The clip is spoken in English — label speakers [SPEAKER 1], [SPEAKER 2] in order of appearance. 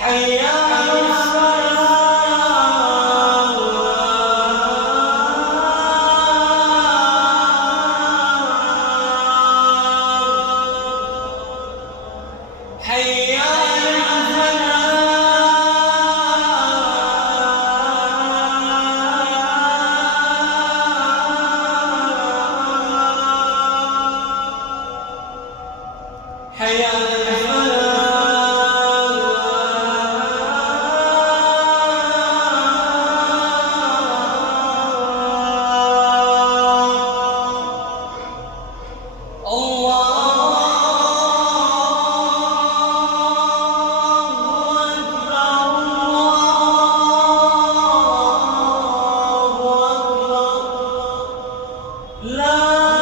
[SPEAKER 1] 哎呀！love.